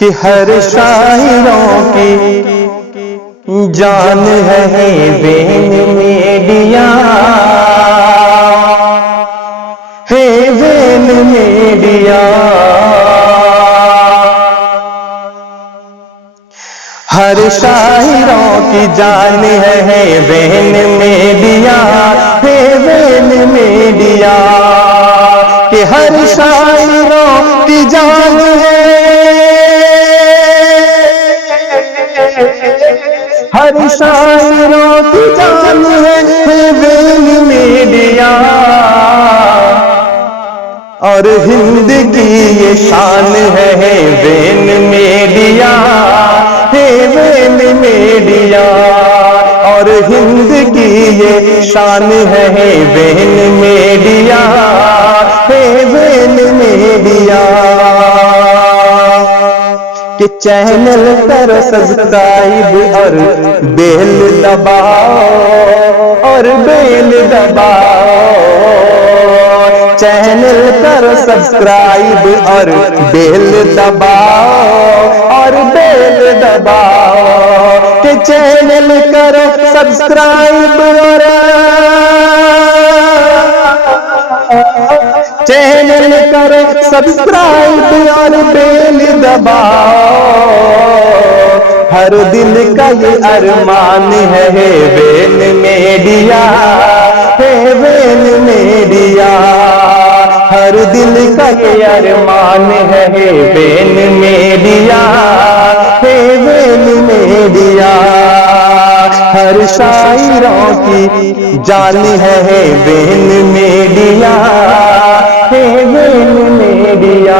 कि हर शायरों की जान है वेन मीडिया, है वेन मीडिया। हर शायरों की जान है वेन मीडिया, है वेन मीडिया। कि हर शायरों की जान है, हर शायरों की जान है वेन मीडिया। और हिंद की ये शान है वेन मीडिया, है वेन मीडिया। और हिंद की ये शान है वेन मीडिया, है वेन मीडिया। कि चैनल पर सब्सक्राइब और बेल दबाओ, और बेल दबाओ। चैनल पर सब्सक्राइब और बेल दबाओ, और बेल दबाओ। कि चैनल करो सब्सक्राइब और चैनल करो सब्सक्राइब और बेल दबाओ। हर दिल का ये अरमान है वेन मीडिया, है वेन मीडिया। हर दिल का ये अरमान है वेन मीडिया, है वेन मीडिया। हर शायरों की जान है वेन मीडिया, है वेन मीडिया।